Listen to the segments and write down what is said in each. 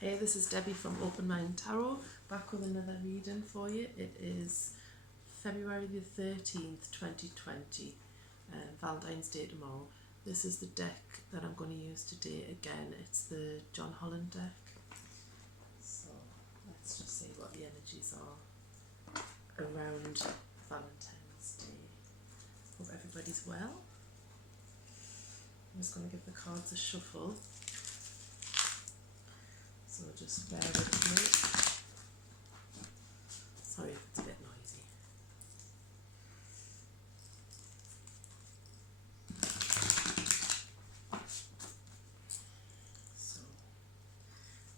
Hey, this is Debbie from Open Mind Tarot, back with another reading for you. It is February the 13th, 2020, Valentine's Day tomorrow. This is the deck that I'm going to use today. Again, it's the John Holland deck. So let's just see what the energies are around Valentine's Day. Hope everybody's well. I'm just going to give the cards a shuffle. So just bear with me. Sorry if it's a bit noisy. So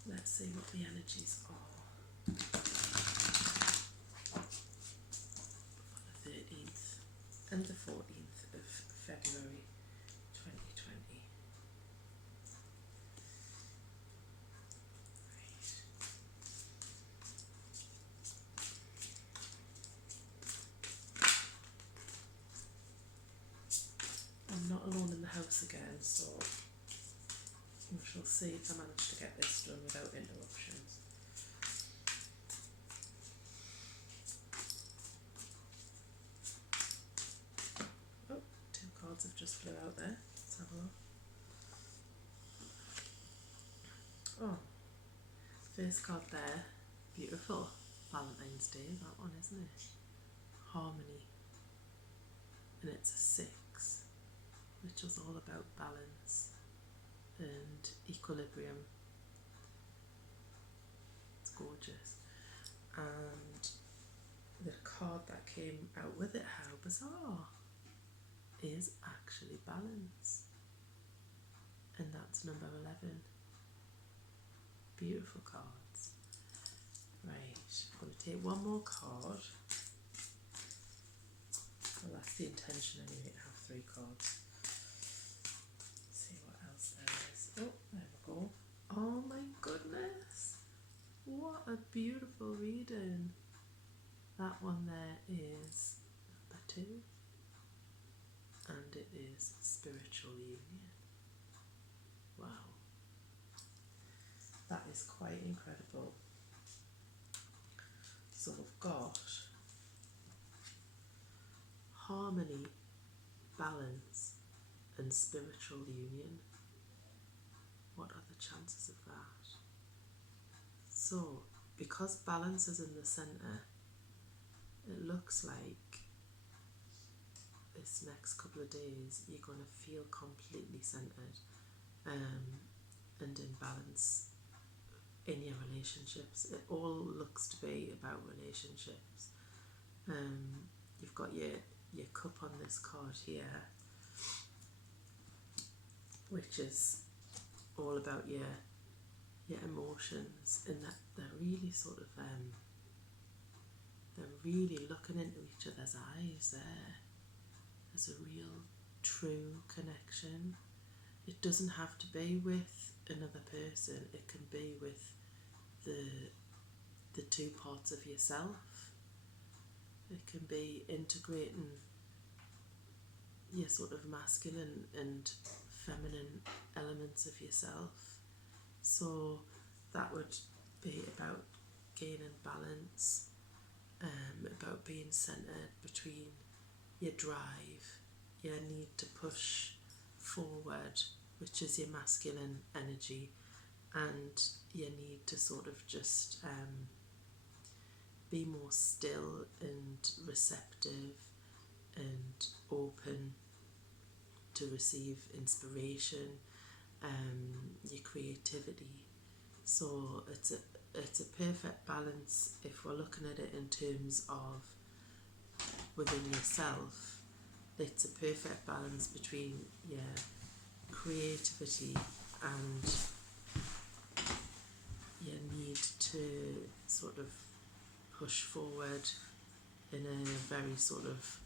let's see what the energies are for the 13th and the 14th of February 2020. I'm not alone in the house again, so we shall see if I manage to get this done without interruptions. Oh, two cards have just flew out there. Let's have a look. Oh, first card there. Beautiful. Valentine's Day, that one, isn't it? Harmony. And it's a 6, which was all about balance and equilibrium. It's gorgeous. And the card that came out with it, how bizarre, is actually balance. And that's number 11. Beautiful cards. Right, I'm going to take one more card. Well, that's the intention anyway, to have 3 cards. Let's see what else there is. Oh, there we go. Oh my goodness. What a beautiful reading. That one there is number 2. And it is spiritual union. Wow. That is quite incredible. So we've got harmony, balance, and spiritual union. What are the chances of that? So, because balance is in the centre, it looks like this next couple of days you're going to feel completely centred and in balance in your relationships. It all looks to be about relationships. You've got your cup on this card here, which is all about your emotions, and that they're really sort of they're really looking into each other's eyes there. There's a real true connection. It doesn't have to be with another person, it can be with the 2 parts of yourself. It can be integrating your sort of masculine and feminine elements of yourself. So that would be about gaining balance, about being centered between your drive, your need to push forward, which is your masculine energy, and your need to sort of just be more still and receptive and open to receive inspiration, your creativity. So it's a perfect balance if we're looking at it in terms of within yourself. It's a perfect balance between your creativity and your need to sort of push forward in a very sort of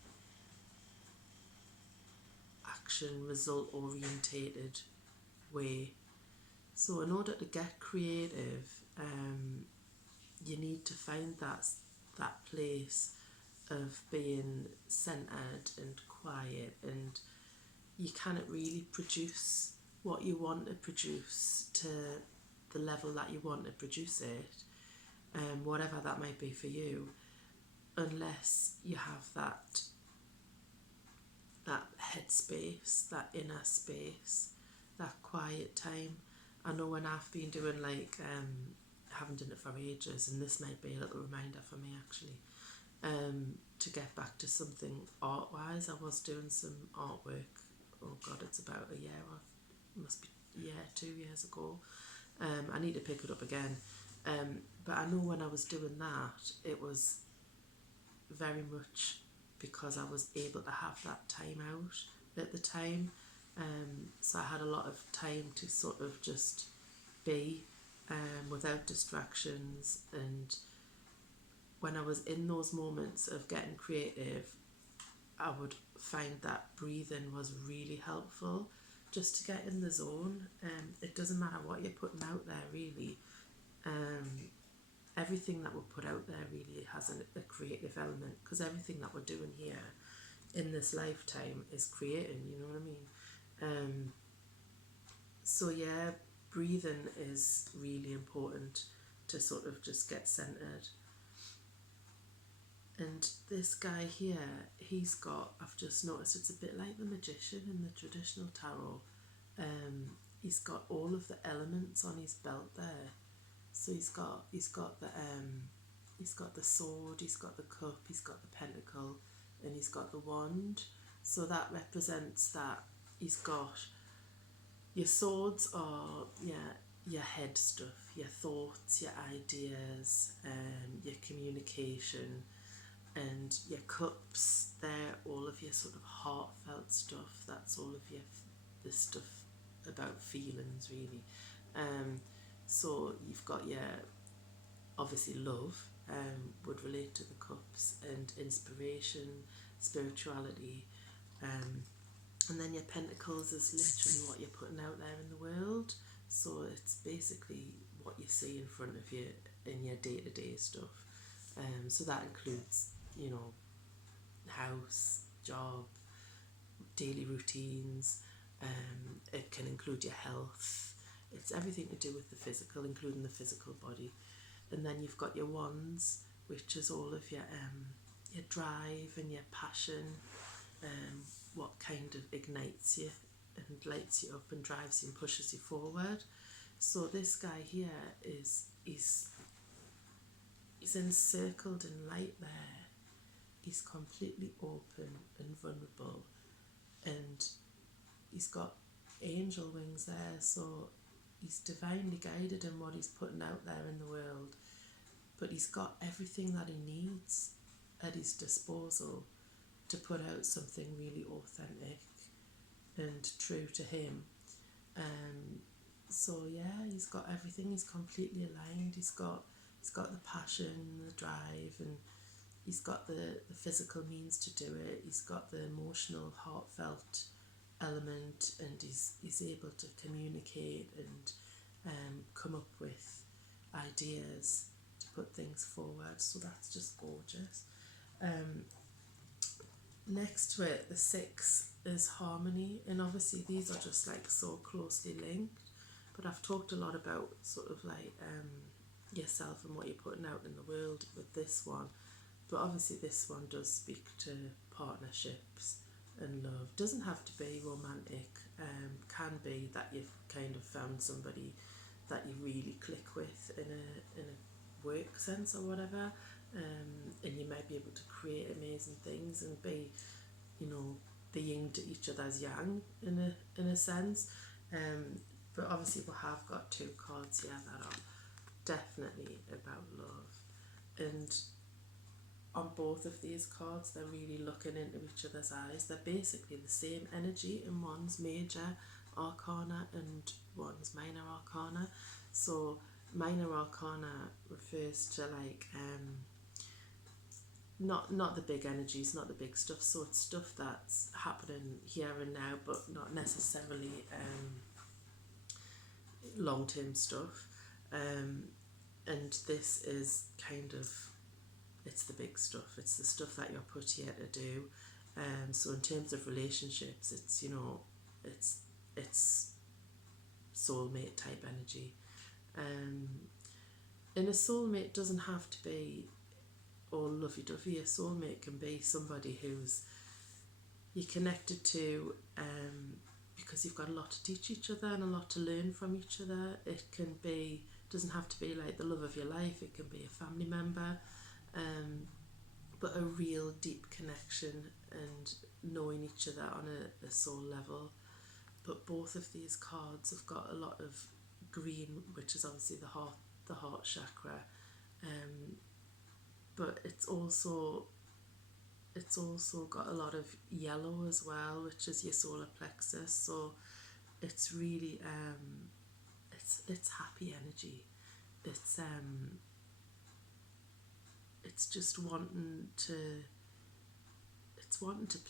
action result orientated way. So in order to get creative, you need to find that place of being centered and quiet, and you cannot really produce what you want to produce to the level that you want to produce it, whatever that might be for you, unless you have that headspace, that inner space, that quiet time. I know when I've been doing like, haven't done it for ages, and this might be a little reminder for me actually, to get back to something art-wise. I was doing some artwork, oh God, it's about a year, or must be a year, 2 years ago. I need to pick it up again. But I know when I was doing that, it was very much because I was able to have that time out at the time. So I had a lot of time to sort of just be, without distractions. And when I was in those moments of getting creative, I would find that breathing was really helpful just to get in the zone. It doesn't matter what you're putting out there really. Everything that we put out there really has a creative element, because everything that we're doing here in this lifetime is creating, you know what I mean? So yeah, breathing is really important to sort of just get centered. And this guy here, I've just noticed it's a bit like the magician in the traditional tarot. He's got all of the elements on his belt there. So he's got the sword, he's got the cup, he's got the pentacle, and he's got the wand. So that represents that he's got, your swords are your head stuff, your thoughts, your ideas, your communication, and your cups, they're all of your sort of heartfelt stuff. That's all of the stuff about feelings really. So you've got your, obviously love, would relate to the cups, and inspiration, spirituality, and then your pentacles is literally what you're putting out there in the world. So it's basically what you see in front of you in your day-to-day stuff. So that includes, you know, house, job, daily routines. It can include your health. It's everything to do with the physical, including the physical body. And then you've got your wands, which is all of your drive and your passion, what kind of ignites you and lights you up and drives you and pushes you forward. So this guy here he's encircled in light there. He's completely open and vulnerable, and he's got angel wings there, so he's divinely guided in what he's putting out there in the world, but he's got everything that he needs at his disposal to put out something really authentic and true to him. So yeah, he's got everything. He's completely aligned. He's got the passion, the drive, and he's got the physical means to do it. He's got the emotional, heartfelt element, and he's able to communicate and come up with ideas to put things forward. So that's just gorgeous. Next to it, the 6 is harmony, and obviously these are just like so closely linked, but I've talked a lot about sort of like yourself and what you're putting out in the world with this one, but obviously this one does speak to partnerships and love. Doesn't have to be romantic, can be that you've kind of found somebody that you really click with in a work sense or whatever, and you might be able to create amazing things and be, you know, the yin to each other's yang in a sense. But obviously we have got 2 cards here that are definitely about love, and on both of these cards they're really looking into each other's eyes. They're basically the same energy, and one's major arcana and one's minor arcana. So minor arcana refers to like not the big energies, not the big stuff. So it's stuff that's happening here and now, but not necessarily long-term stuff. And this is kind of, it's the big stuff. It's the stuff that you're put here to do. So in terms of relationships, it's, you know, it's soulmate type energy. And a soulmate doesn't have to be all lovey-dovey. A soulmate can be somebody who's you're connected to because you've got a lot to teach each other and a lot to learn from each other. It can be, doesn't have to be like the love of your life. It can be a family member, but a real deep connection and knowing each other on a soul level. But both of these cards have got a lot of green, which is obviously the heart chakra, but it's also got a lot of yellow as well, which is your solar plexus. So it's really it's happy energy. It's just wanting to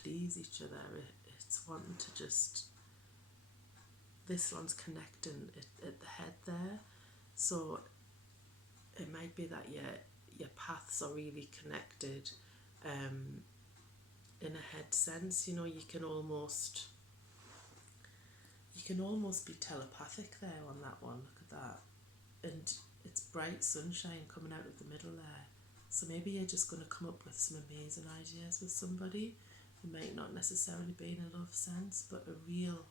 please each other. It's wanting to just, this one's connecting at the head there. So it might be that your paths are really connected in a head sense. You know, you can almost be telepathic there on that one. Look at that. And it's bright sunshine coming out of the middle there. So maybe you're just going to come up with some amazing ideas with somebody. It might not necessarily be in a love sense, but a real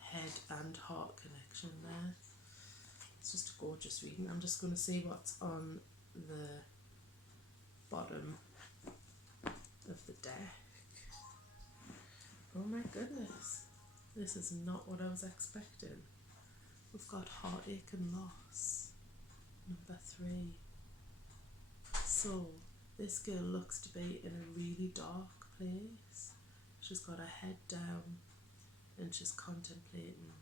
head and heart connection there. It's just a gorgeous reading. I'm just going to see what's on the bottom of the deck. Oh my goodness, this is not what I was expecting. We've got heartache and loss, number 3. So this girl looks to be in a really dark place. She's got her head down and she's contemplating.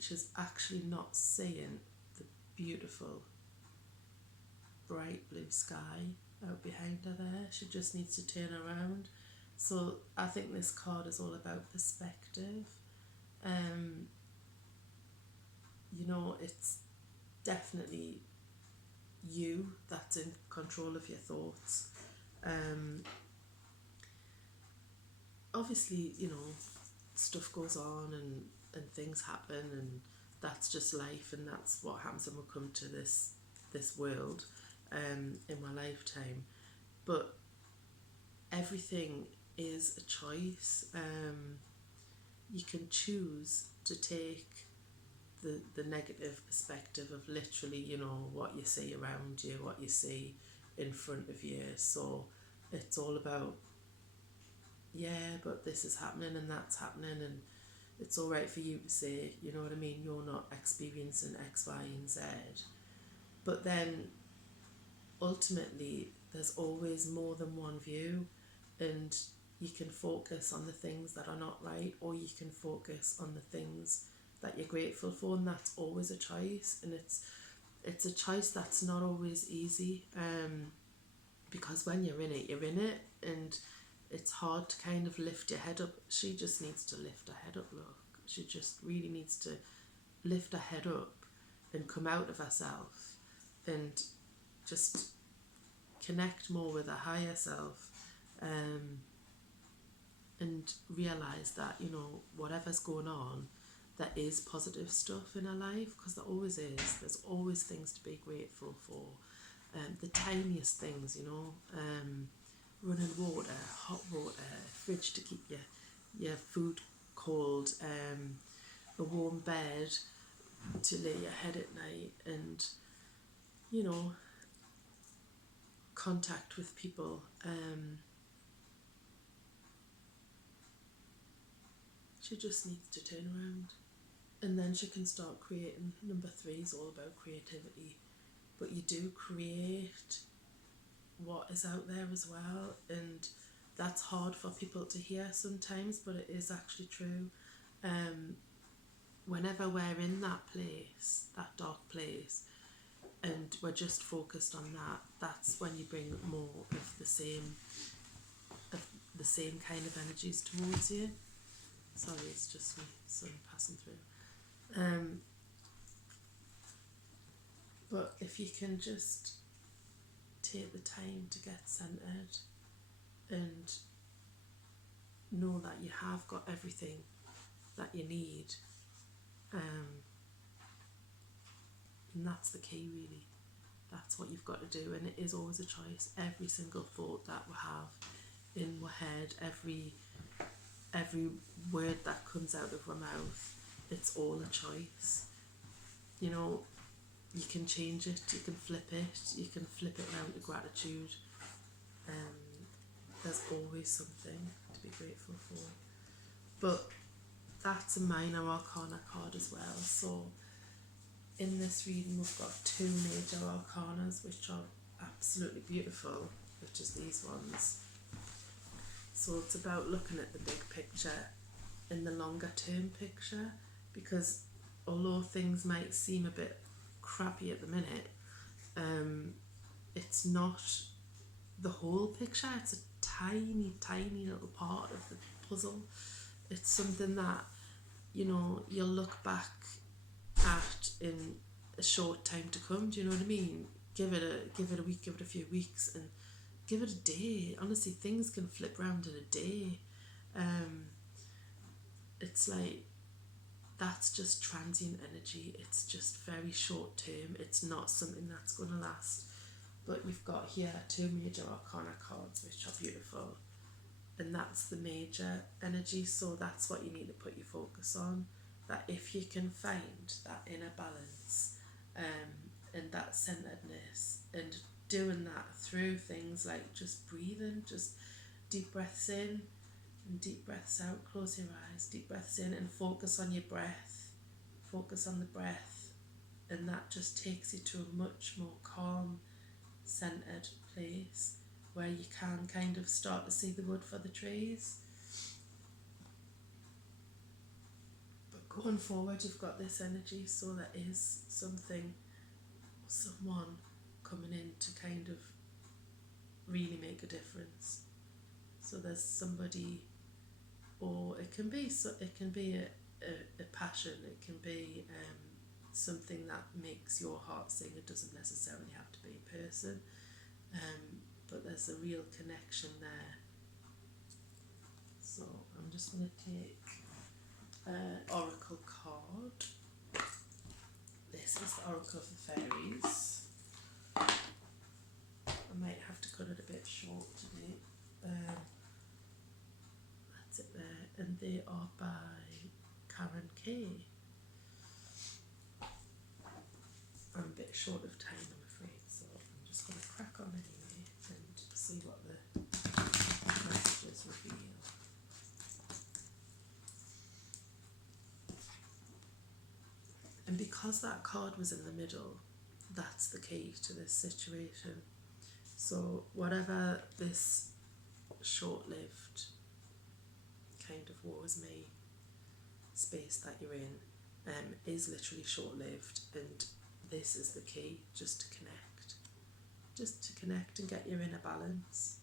She's actually not seeing the beautiful bright blue sky out behind her there. She just needs to turn around. So I think this card is all about perspective. You know, it's definitely you that's in control of your thoughts. Obviously, you know, stuff goes on and things happen, and that's just life, and that's what happens when we come to this world in my lifetime. But everything is a choice. You can choose to take the negative perspective of literally, you know, what you see around you, what you see in front of you. So it's all about, yeah, but this is happening and that's happening, and it's all right for you to say, you know what I mean, you're not experiencing X, Y, and Z. But then ultimately there's always more than one view, and you can focus on the things that are not right, or you can focus on the things that you're grateful for, and that's always a choice. And it's a choice that's not always easy, because when you're in it, and it's hard to kind of lift your head up. She just needs to lift her head up, look. She just really needs to lift her head up and come out of herself and just connect more with her higher self, and realise that, you know, whatever's going on, there is positive stuff in her life, because there always is. There's always things to be grateful for. The tiniest things, you know, running water, hot water, fridge to keep your food cold, a warm bed to lay your head at night, and, you know, contact with people. She just needs to turn around, and then she can start creating. Number 3 is all about creativity, but you do create what is out there as well, and that's hard for people to hear sometimes, but it is actually true. Whenever we're in that place, that dark place, and we're just focused on that, that's when you bring more of the same kind of energies towards you. Sorry, it's just me sun passing through. But if you can just take the time to get centered and know that you have got everything that you need, And that's the key, really. That's what you've got to do, and it is always a choice. Every single thought that we have in our head, every word that comes out of our mouth, it's all a choice. You know, you can change it, you can flip it around to gratitude. There's always something to be grateful for. But that's a minor arcana card as well. So in this reading we've got two major arcanas which are absolutely beautiful, which is these ones. So it's about looking at the big picture in the longer term picture, because although things might seem a bit crappy at the minute, it's not the whole picture. It's a tiny little part of the puzzle. It's something that, you know, you'll look back at in a short time to come. Do you know what I mean? Give it a week, give it a few weeks, and give it a day. Honestly, things can flip round in a day. It's like, that's just transient energy. It's just very short term. It's not something that's going to last. But you've got here two major arcana cards which are beautiful, and that's the major energy. So that's what you need to put your focus on, that if you can find that inner balance, and that centeredness, and doing that through things like just breathing, just deep breaths in and deep breaths out. Close your eyes, deep breaths in, and focus on your breath. Focus on the breath, and that just takes you to a much more calm, centered place where you can kind of start to see the wood for the trees. But going forward, you've got this energy, so there is something, someone coming in to kind of really make a difference. So there's somebody, or it can be a passion, it can be something that makes your heart sing. It doesn't necessarily have to be a person, but there's a real connection there. So I'm just going to take an oracle card. This is the Oracle of the Fairies. I might have to cut it a bit short today. That's it there, and they are by Karen Kay. I'm a bit short of time, I'm afraid, so I'm just going to crack on anyway and see what the messages reveal. And because that card was in the middle, that's the key to this situation. So whatever this short-lived kind of woes me space that you're in is literally short-lived, and this is the key, just to connect and get your inner balance.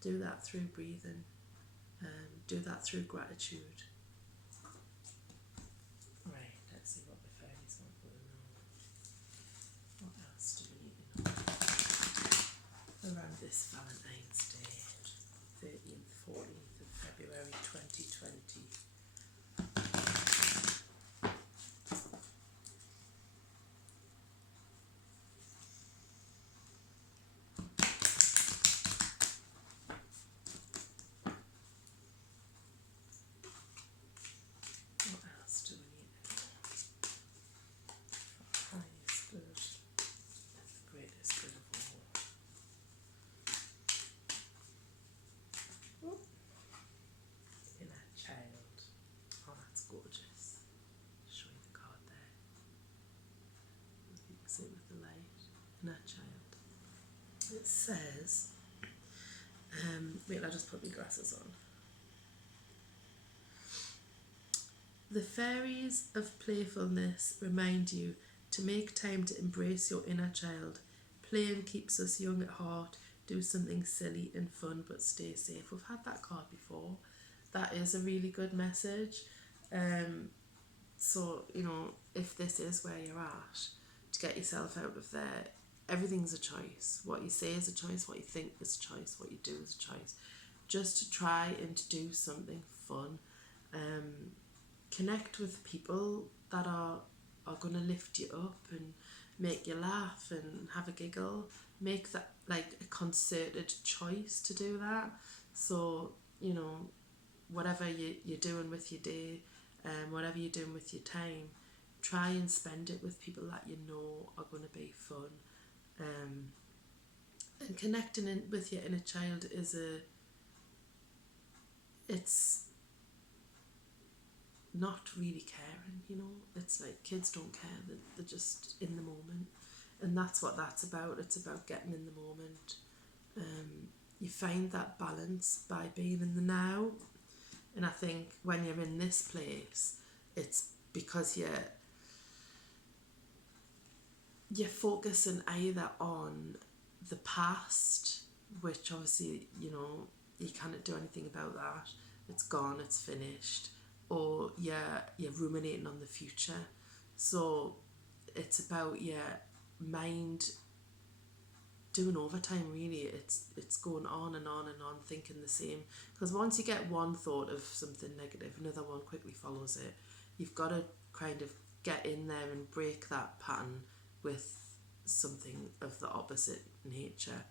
Do that through breathing, do that through gratitude. Right, let's see what the fairies want to know. What else do we need to know around this Valentine's Day, 13th, 14th of February 2020? Gorgeous. Show you the card there. You can see it with the light. Inner child. It says, wait, I'll just put my glasses on. The fairies of playfulness remind you to make time to embrace your inner child. Playing keeps us young at heart. Do something silly and fun, but stay safe. We've had that card before. That is a really good message. So, you know, if this is where you're at, to get yourself out of there, everything's a choice. What you say is a choice, what you think is a choice, what you do is a choice. Just to try and to do something fun. Connect with people that are are going to lift you up and make you laugh and have a giggle. Make that like a concerted choice to do that. So, you know, whatever you're doing with your day, whatever you're doing with your time, try and spend it with people that you know are going to be fun. And connecting with your inner child it's not really caring, you know. It's like kids don't care, they're just in the moment. And that's what that's about. It's about getting in the moment. You find that balance by being in the now. And I think when you're in this place, it's because you're focusing either on the past, which obviously, you know, you can't do anything about that. It's gone, it's finished. Or you're ruminating on the future. So it's about your mind doing overtime, really. It's going on and on and on, thinking the same. Because once you get one thought of something negative, another one quickly follows it. You've got to kind of get in there and break that pattern with something of the opposite nature.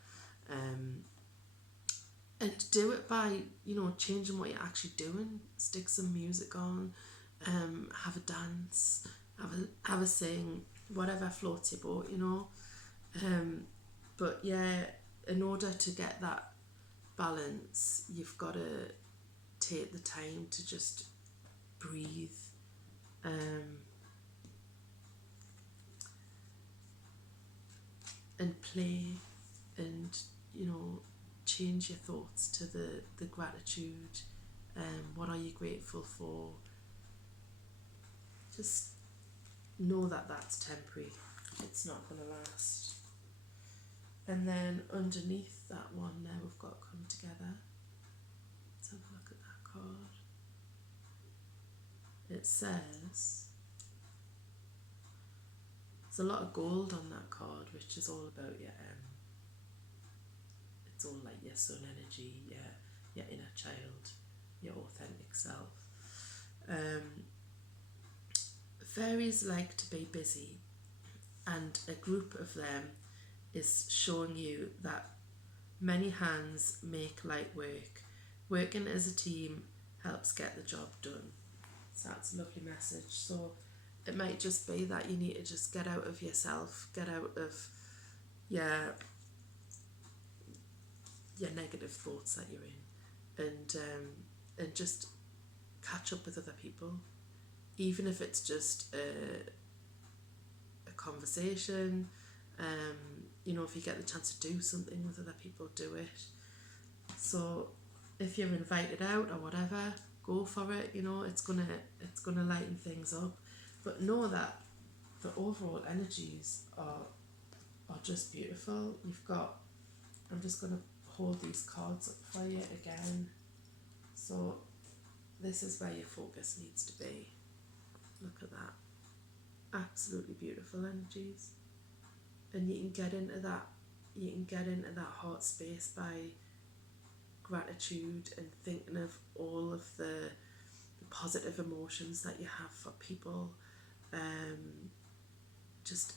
And do it by, you know, changing what you're actually doing. Stick some music on, have a dance, have a sing, whatever floats your boat, you know. But yeah, in order to get that balance, you've got to take the time to just breathe. And play, and, you know, change your thoughts to the gratitude. What are you grateful for? Just know that that's temporary. It's not going to last. And then underneath that one there, we've got come together. Let's have a look at that card. It says, there's a lot of gold on that card, which is all about your it's all like your sun energy, your inner child, your authentic self. Fairies like to be busy, and a group of them is showing you that many hands make light work. Working as a team helps get the job done. So that's a lovely message. So it might just be that you need to just get out of yourself, get out of your negative thoughts that you're in, and just catch up with other people, even if it's just a conversation. You know, if you get the chance to do something with other people, do it. So if you're invited out or whatever, go for it. You know, it's gonna lighten things up. But know that the overall energies are just beautiful. You've got, I'm just gonna hold these cards up for you again. So this is where your focus needs to be. Look at that. Absolutely beautiful energies. And you can get into that heart space by gratitude and thinking of all of the positive emotions that you have for people. Just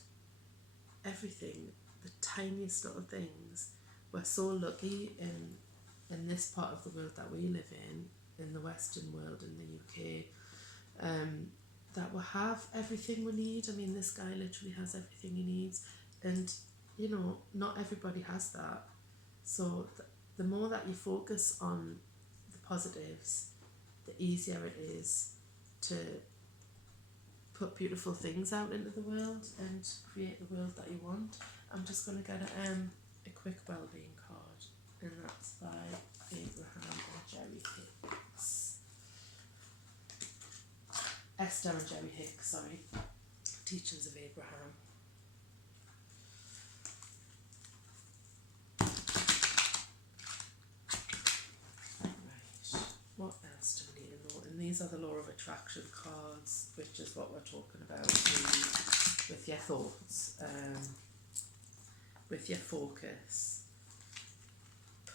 everything, the tiniest little things. We're so lucky in this part of the world that we live in the Western world, in the UK, that we have everything we need. I mean, this guy literally has everything he needs, and, you know, not everybody has that. So the more that you focus on the positives, the easier it is to put beautiful things out into the world and create the world that you want. I'm just going to get a quick well-being card, and that's by Abraham and Jerry Hicks. Esther and Jerry Hicks, sorry. Teachings of Abraham. Right, what else do we need to know? And these are the law of attraction cards, which is what we're talking about with your thoughts, with your focus.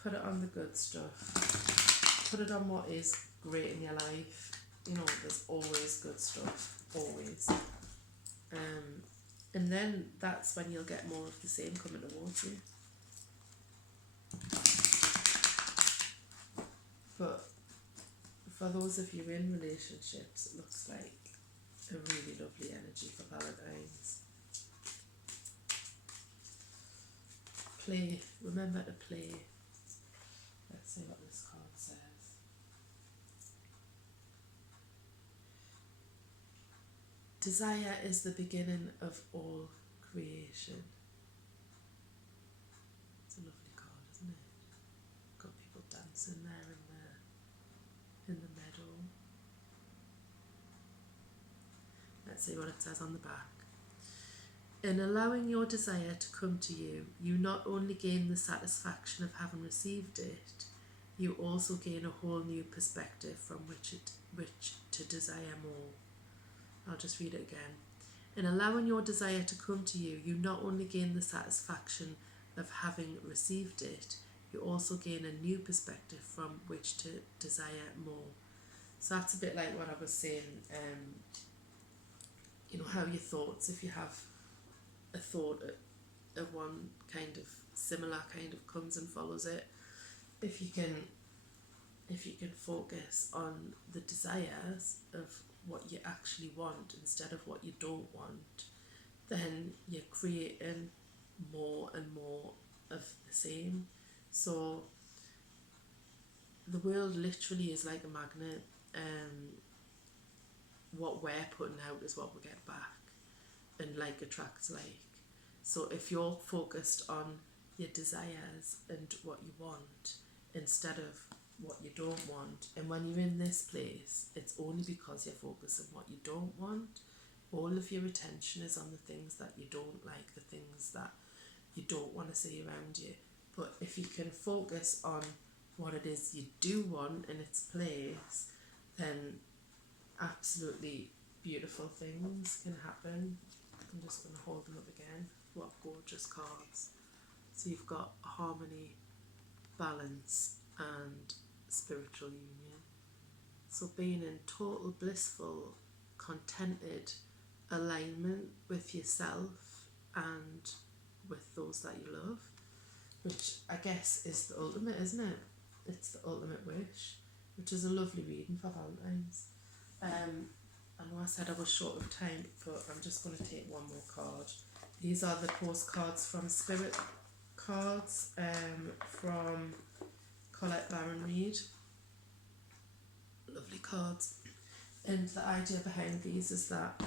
Put it on the good stuff. Put it on what is great in your life. You know, there's always good stuff, always. And then that's when you'll get more of the same coming towards you. But for those of you in relationships, it looks like a really lovely energy for Valentine's. Play, remember to play. Let's see what this card says. Desire is the beginning of all creation. It's a lovely card, isn't it? Got people dancing there in the meadow. Let's see what it says on the back. In allowing your desire to come to you, you not only gain the satisfaction of having received it, you also gain a whole new perspective from which to desire more. I'll just read it again. In allowing your desire to come to you, you not only gain the satisfaction of having received it, you also gain a new perspective from which to desire more. So that's a bit like what I was saying, you know, how your thoughts, if you have a thought of one kind of similar kind of comes and follows it, if you can focus on the desires of what you actually want instead of what you don't want, then you're creating more and more of the same. So the world literally is like a magnet. What we're putting out is what we get back, and like attracts like. So if you're focused on your desires and what you want instead of what you don't want, and when you're in this place, it's only because you're focused on what you don't want. All of your attention is on the things that you don't like, the things that you don't want to see around you. But if you can focus on what it is you do want in its place, then absolutely beautiful things can happen. I'm just going to hold them up again. What gorgeous cards. So you've got harmony, balance and spiritual union. So being in total blissful, contented alignment with yourself and with those that you love, which I guess is the ultimate, isn't it? It's the ultimate wish, which is a lovely reading for Valentine's. I know I said I was short of time, but I'm just going to take one more card. These are the postcards from Spirit Cards from Colette Baron Reid. Lovely cards. And the idea behind these is that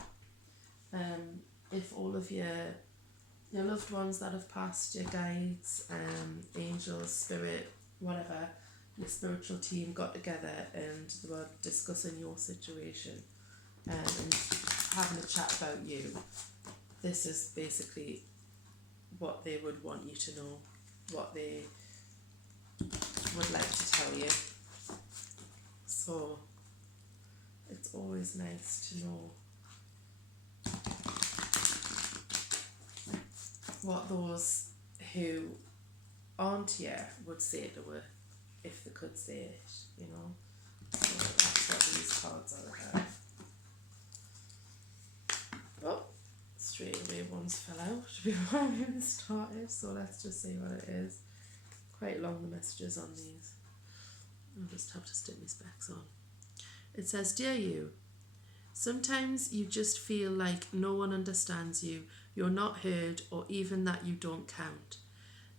if all of your loved ones that have passed, your guides, angels, spirit, whatever, your spiritual team got together and they were discussing your situation and having a chat about you, this is basically what they would want you to know, what they would like to tell you. So it's always nice to know what those who aren't here would say to her if they could say it, you know. So that's what these cards are about. Oh, straight away one's fell out before I even started, so let's just see what it is. Quite long, the messages on these. I'll just have to stick my specs on. It says, Dear you, sometimes you just feel like no one understands you, you're not heard, or even that you don't count.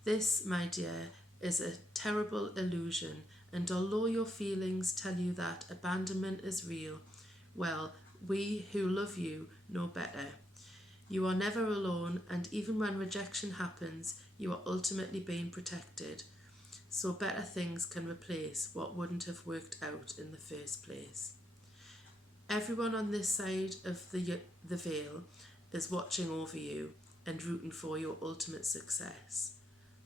This, my dear, is a terrible illusion, and although your feelings tell you that abandonment is real, well, we who love you know better. You are never alone, and even when rejection happens, you are ultimately being protected. So better things can replace what wouldn't have worked out in the first place. Everyone on this side of the veil is watching over you and rooting for your ultimate success.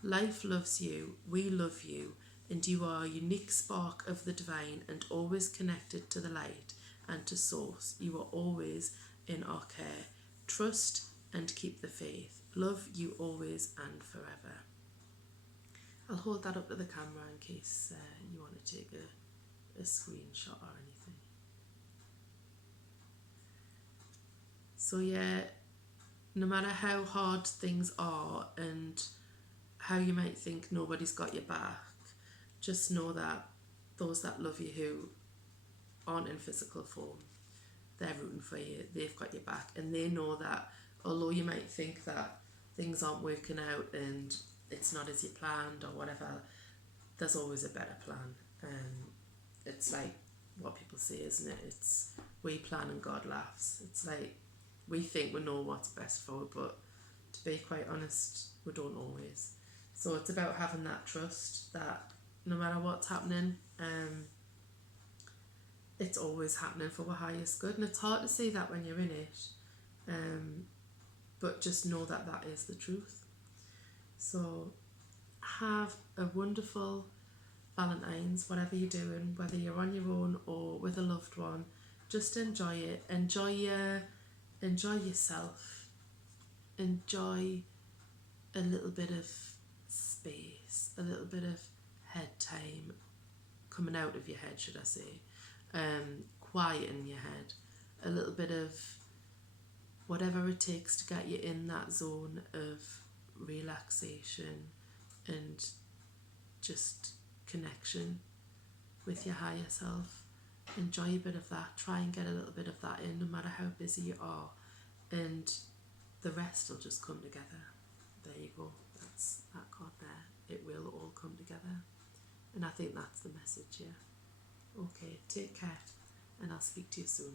Life loves you, we love you, and you are a unique spark of the divine and always connected to the light and to source. You are always in our care. Trust and keep the faith. Love you always and forever. I'll hold that up to the camera in case you want to take a screenshot or anything. So yeah, no matter how hard things are and how you might think nobody's got your back, just know that those that love you who aren't in physical form, they're rooting for you, they've got your back, and they know that although you might think that things aren't working out and it's not as you planned or whatever, there's always a better plan. It's like what people say, isn't it? It's we plan and God laughs. It's like we think we know what's best for it, but to be quite honest, we don't always. So it's about having that trust that no matter what's happening, it's always happening for our highest good. And it's hard to see that when you're in it, but just know that that is the truth. So have a wonderful Valentines, whatever you're doing, whether you're on your own or with a loved one. Just enjoy it. Enjoy yourself. Enjoy a little bit of space, a little bit of head time coming out of your head, should I say. Quiet in your head. A little bit of whatever it takes to get you in that zone of relaxation and just connection with your higher self. Enjoy a bit of that. Try and get a little bit of that in, no matter how busy you are, and the rest will just come together. There you go. That's that card there. It will all come together, and I think that's the message. Yeah. Okay. Take care, and I'll speak to you soon.